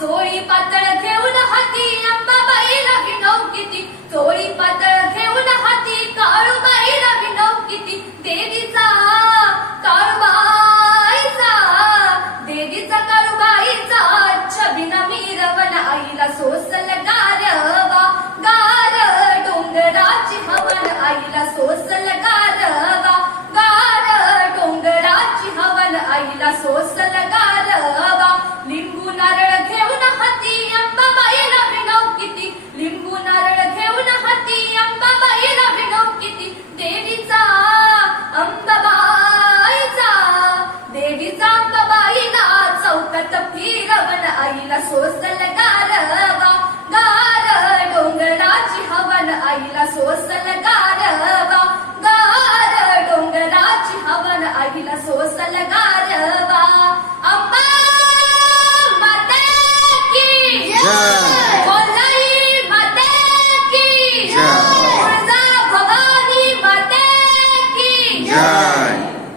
चोळी पातळ घेऊन हाती अंबाबाईला हिणव किती चोळी पातळ घेऊन हाती काळूबाईला हिणव किती देवीचा काळूबाईचा देवीचा काळूबाईचा छबिना मी रवण आईला सोसल गार वा गार डोंगराची हवन आईला सोसल गार वा गार डोंगराची हवन आईला सोसल आईला सोसल गारवा गार डोंगराची हवन. आईला सोसल गारवा गार डोंगराची हवन. आईला सोसल गारवा. अंबा माता की!